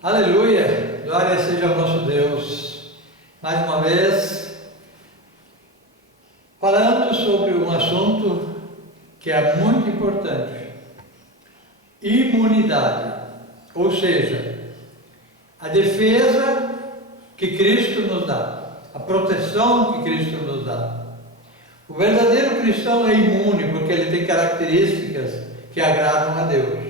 Aleluia! Glória seja ao nosso Deus. Mais uma vez, falando sobre um assunto que é muito importante: imunidade, ou seja, a defesa que Cristo nos dá, a proteção que Cristo nos dá. O verdadeiro cristão é imune porque ele tem características que agradam a Deus.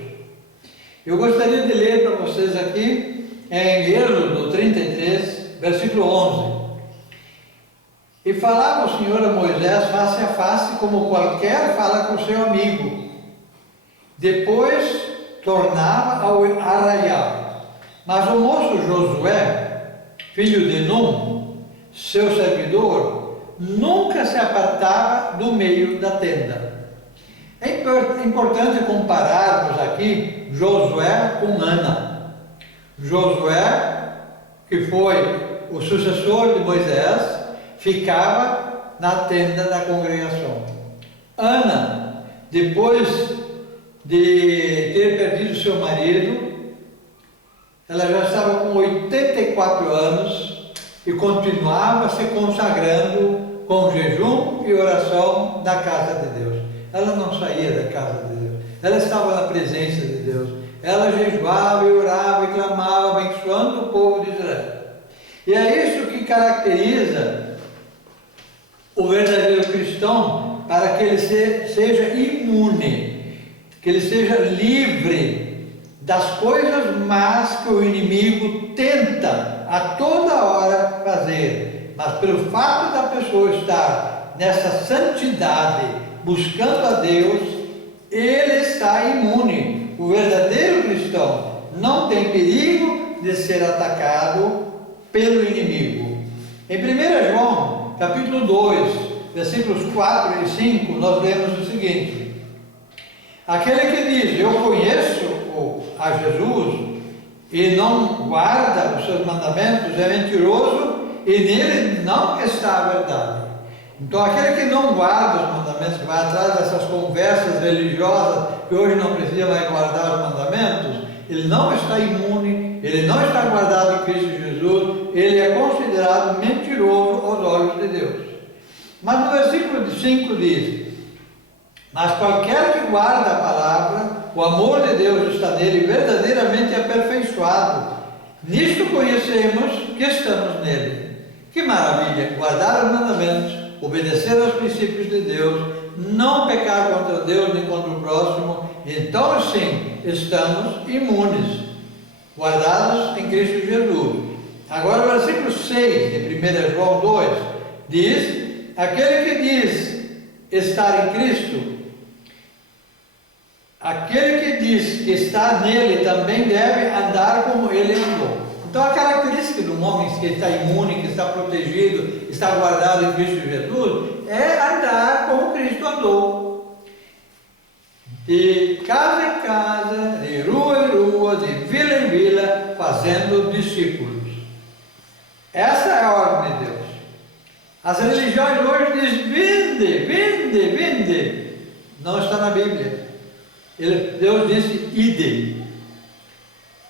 Eu gostaria de ler para vocês aqui em Êxodo 33, versículo 11. E falava o Senhor a Moisés face a face, como qualquer fala com seu amigo. Depois tornava ao arraial. Mas o moço Josué, filho de Num, seu servidor, nunca se apartava do meio da tenda. É importante compararmos aqui Josué com Ana. Josué, que foi o sucessor de Moisés, ficava na tenda da congregação. Ana, depois de ter perdido seu marido, ela já estava com 84 anos e continuava se consagrando com jejum e oração na casa de Deus. Ela não saía da casa de Deus, ela estava na presença de Deus. Ela jejuava e orava e clamava, abençoando o povo de Israel. E é isso que caracteriza o verdadeiro cristão, para que ele seja imune, que ele seja livre das coisas más que o inimigo tenta a toda hora fazer. Mas pelo fato da pessoa estar nessa santidade, buscando a Deus, ele está imune. O verdadeiro cristão não tem perigo de ser atacado pelo inimigo. Em 1 João, capítulo 2, versículos 4 e 5, nós lemos o seguinte: aquele que diz, eu conheço a Jesus, e não guarda os seus mandamentos, é mentiroso, e nele não está a verdade. Então, aquele que não guarda os mandamentos, que vai atrás dessas conversas religiosas, que hoje não precisa mais guardar os mandamentos, ele não está imune, ele não está guardado em Cristo Jesus, ele é considerado mentiroso aos olhos de Deus. Mas no versículo 5 diz: mas qualquer que guarda a palavra, o amor de Deus está nele, verdadeiramente aperfeiçoado. Nisto conhecemos que estamos nele. Que maravilha! Guardar os mandamentos, obedecer aos princípios de Deus, não pecar contra Deus nem contra o próximo. Então sim, estamos imunes, guardados em Cristo Jesus. Agora o versículo 6 de 1 João 2 diz: aquele que diz estar em Cristo, aquele que diz que está nele também deve andar como ele andou. Então a característica de um homem que está imune, que está protegido, está guardado em Cristo Jesus, é andar como Cristo andou. De casa em casa, de rua em rua, de vila em vila, fazendo discípulos. Essa é a ordem de Deus. As religiões hoje dizem, vinde, vinde, vinde. Não está na Bíblia. Deus disse, ide.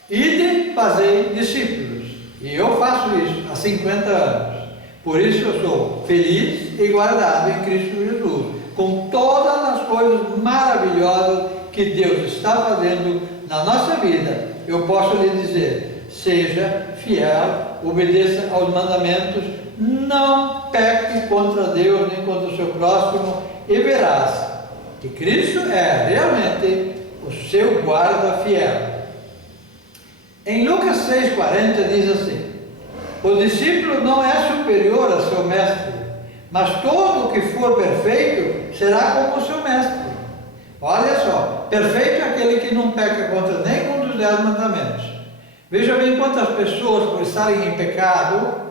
Ide, fazei discípulos. E eu faço isso há 50 anos. Por isso eu sou feliz e guardado em Cristo Jesus, com todas as coisas maravilhosas que Deus está fazendo na nossa vida. Eu posso lhe dizer, seja fiel, obedeça aos mandamentos, não peque contra Deus nem contra o seu próximo, e verás que Cristo é realmente o seu guarda fiel. Em Lucas 6,40 diz assim: o discípulo não é superior a seu mestre, mas todo o que for perfeito será como o seu mestre. Olha só, perfeito é aquele que não peca contra nenhum dos 10 mandamentos. Veja bem quantas pessoas, por estarem em pecado,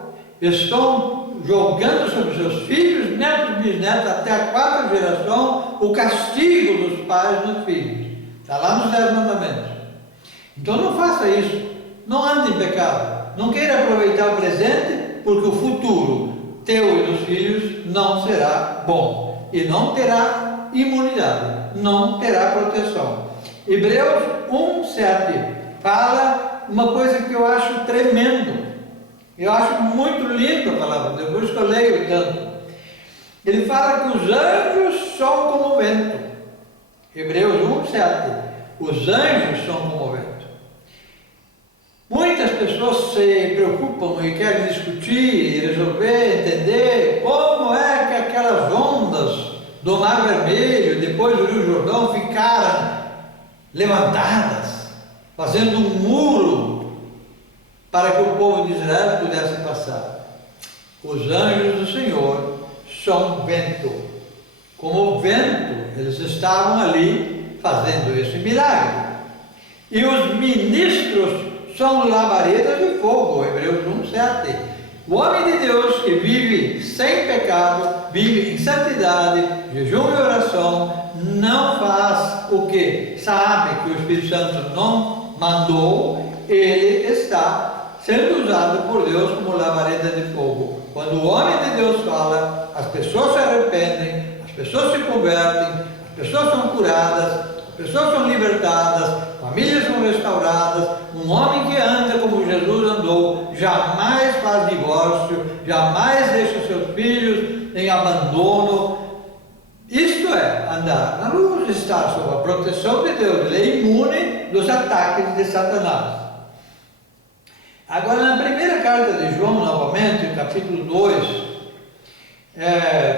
estão jogando sobre seus filhos, netos, bisnetos, até a 4ª geração, o castigo dos pais nos filhos. Está lá nos 10 mandamentos. Então não faça isso, não ande em pecado, não queira aproveitar o presente, porque o futuro teu e dos filhos não será bom, e não terá imunidade, não terá proteção. Hebreus 1,7 fala uma coisa que eu acho tremendo. Eu acho muito lindo a palavra de Deus, por isso que eu leio tanto. Ele fala que os anjos são como o vento. Hebreus 1:7. Os anjos são como o vento. Muitas pessoas se preocupam e querem discutir, resolver, entender como é que aquelas ondas do Mar Vermelho, depois do Rio Jordão, ficaram levantadas, fazendo um muro para que o povo de Israel pudesse passar. Os anjos do Senhor são vento. Como o vento, eles estavam ali fazendo esse milagre. E os ministros são labaredas de fogo, Hebreus 1:7. O homem de Deus que vive sem pecado, vive em santidade, jejum e oração, não faz o que sabe que o Espírito Santo não mandou, ele está sendo usado por Deus como labareda de fogo. Quando o homem de Deus fala, as pessoas se arrependem, as pessoas se convertem, as pessoas são curadas, as pessoas são libertadas, famílias são restauradas. Um homem que anda como Jesus andou, jamais faz divórcio, jamais deixa seus filhos em abandono. Isto é, andar na luz, estar sob a proteção de Deus. Ele é imune dos ataques de Satanás. Agora, na primeira carta de João, novamente, capítulo 2,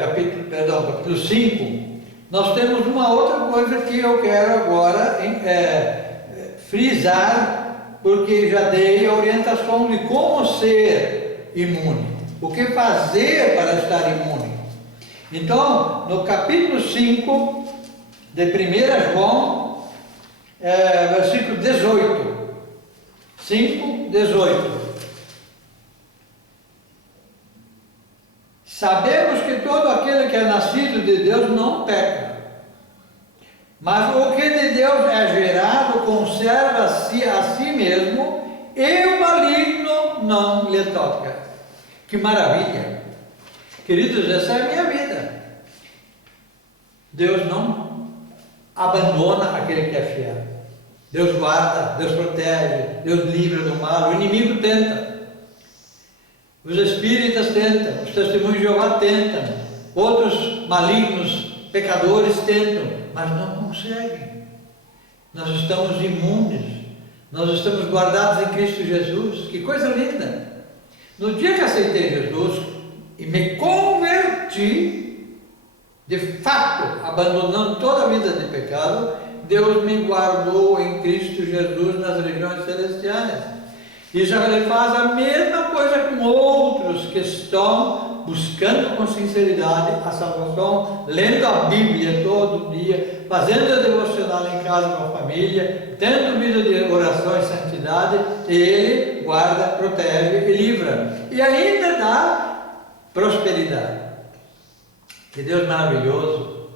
capítulo 5, nós temos uma outra coisa que eu quero agora frisar, porque já dei a orientação de como ser imune, o que fazer para estar imune. Então, no capítulo 5 de 1 João, versículo 18, 5:18. Sabemos que todo aquele que é nascido de Deus não peca, mas o que de Deus é gerado conserva a si mesmo, e o maligno não lhe toca. Que maravilha! Queridos, essa é a minha vida. Deus não abandona aquele que é fiel. Deus guarda, Deus protege, Deus livra do mal. O inimigo tenta. Os espíritas tentam, os testemunhos de Jeová tentam, outros malignos, pecadores tentam, mas não conseguem. Nós estamos imunes, nós estamos guardados em Cristo Jesus. Que coisa linda! No dia que aceitei Jesus e me converti, de fato, abandonando toda a vida de pecado, Deus me guardou em Cristo Jesus nas regiões celestiais. E já ele faz a mesma coisa com outros que estão buscando com sinceridade a salvação, lendo a Bíblia todo dia, fazendo a devocional em casa com a família, tendo vida de oração e santidade. Ele guarda, protege e livra. E ainda dá prosperidade. Que Deus maravilhoso!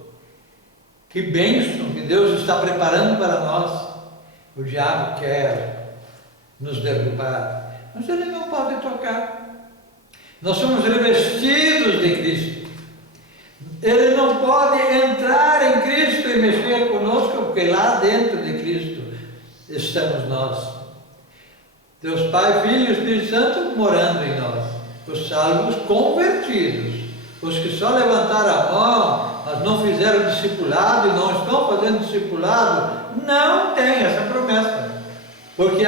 Que bênção que Deus está preparando para nós. O diabo quer nos derrubar, mas ele não pode tocar. Nós somos revestidos de Cristo. Ele não pode entrar em Cristo e mexer conosco, porque lá dentro de Cristo estamos nós. Deus Pai, Filho e Espírito Santo morando em nós. Os salvos convertidos, os que só levantaram a mão, mas não fizeram discipulado e não estão fazendo discipulado, não têm essa promessa. Porque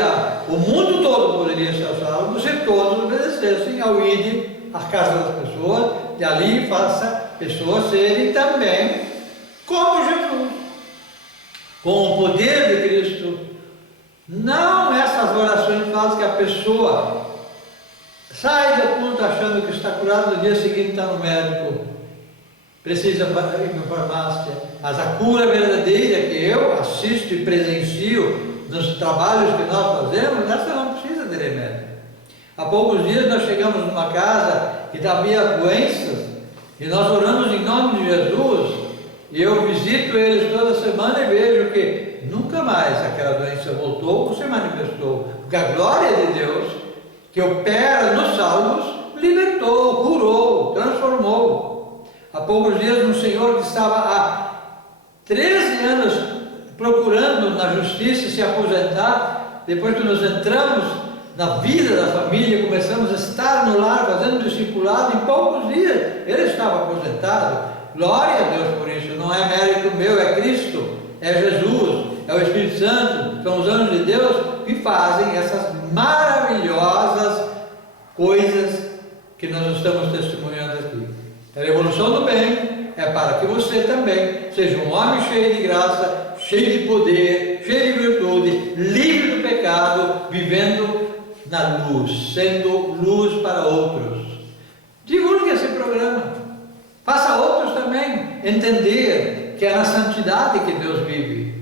o mundo todo poderia ser salvo se todos obedecessem ao ide à casa das pessoas, e ali faça pessoas serem também como Jesus, com o poder de Cristo. Não essas orações fazem que a pessoa sai do culto achando que está curado, no dia seguinte está no médico, precisa ir para a farmácia. Mas a cura verdadeira que eu assisto e presencio nos trabalhos que nós fazemos, essa não precisa de remédio. Há poucos dias nós chegamos numa casa que havia doenças e nós oramos em nome de Jesus, e eu visito eles toda semana e vejo que nunca mais aquela doença voltou ou se manifestou, porque a glória de Deus que opera nos salvos libertou, curou, transformou. Há poucos dias um senhor que estava há 13 anos procurando na justiça se aposentar, depois que nós entramos na vida da família, começamos a estar no lar, fazendo discipulado, em poucos dias ele estava aposentado. Glória a Deus por isso, não é mérito meu, é Cristo, é Jesus, é o Espírito Santo, são os anjos de Deus que fazem essas maravilhosas coisas que nós estamos testemunhando aqui. A revolução do bem é para que você também seja um homem cheio de graça, cheio de poder, cheio de virtude, livre do pecado, vivendo na luz, sendo luz para outros. Divulgue esse programa. Faça outros também entender que é na santidade que Deus vive.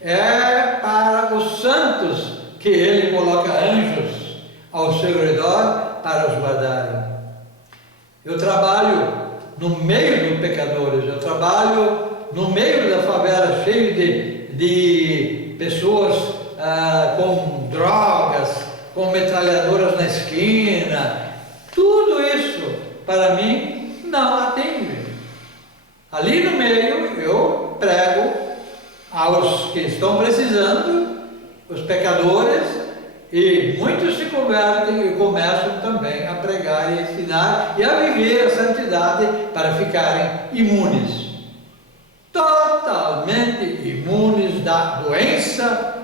É para os santos que Ele coloca anjos ao seu redor para os guardarem. Eu trabalho no meio dos pecadores, eu trabalho no meio da favela cheio de pessoas com drogas, com metralhadoras na esquina. Tudo isso, para mim, não atinge. Ali no meio, eu prego aos que estão precisando, os pecadores, e muitos se convertem e começam também a pregar e ensinar e a viver a santidade para ficarem imunes. Totalmente imunes da doença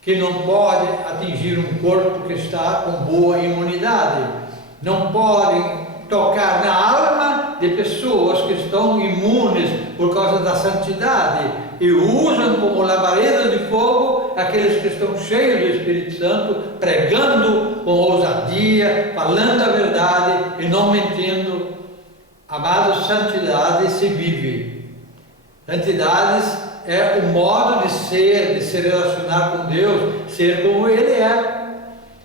que não pode atingir um corpo que está com boa imunidade. Não podem tocar na alma de pessoas que estão imunes por causa da santidade e usam como labaredas de fogo aqueles que estão cheios do Espírito Santo, pregando com ousadia, falando a verdade e não mentindo. Amados, santidade se vive. Santidade é o modo de se relacionar com Deus, ser como Ele é.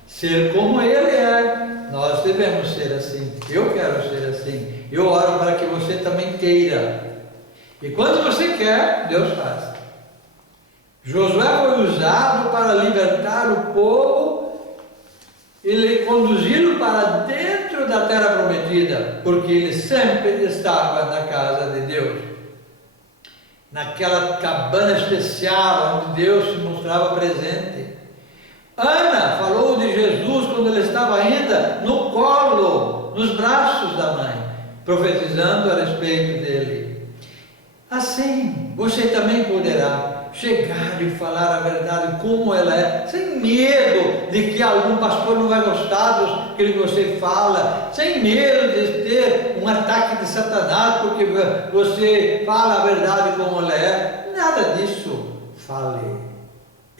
Ser como Ele é. Nós devemos ser assim. Eu quero ser assim. Eu oro para que você também queira. E quando você quer, Deus faz. Josué foi usado para libertar o povo e conduzi-lo para dentro da terra prometida, porque ele sempre estava na casa de Deus. Naquela cabana especial onde Deus se mostrava presente. Ana falou de Jesus quando ele estava ainda no colo, nos braços da mãe, profetizando a respeito dele. Assim, você também poderá chegar e falar a verdade como ela é, sem medo de que algum pastor não vai gostar do que você fala, sem medo de ter um ataque de Satanás porque você fala a verdade como ela é. Nada disso. Fale.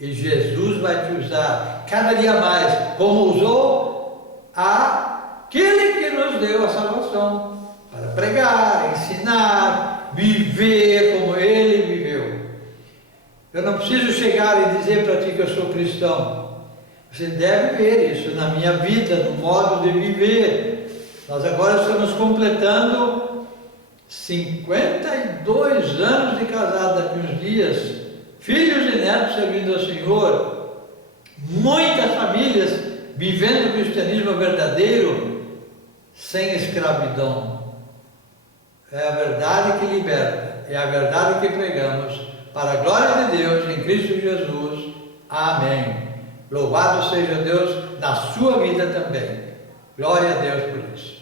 E Jesus vai te usar cada dia mais, como usou aquele que nos deu a salvação, para pregar, ensinar, viver como Ele viveu. Eu não preciso chegar e dizer para ti que eu sou cristão. Você deve ver isso na minha vida, no modo de viver. Nós agora estamos completando 52 anos de casado daqui uns dias. Filhos e netos servindo ao Senhor, muitas famílias vivendo o cristianismo verdadeiro, sem escravidão. É a verdade que liberta, é a verdade que pregamos, para a glória de Deus, em Cristo Jesus. Amém. Louvado seja Deus na sua vida também. Glória a Deus por isso.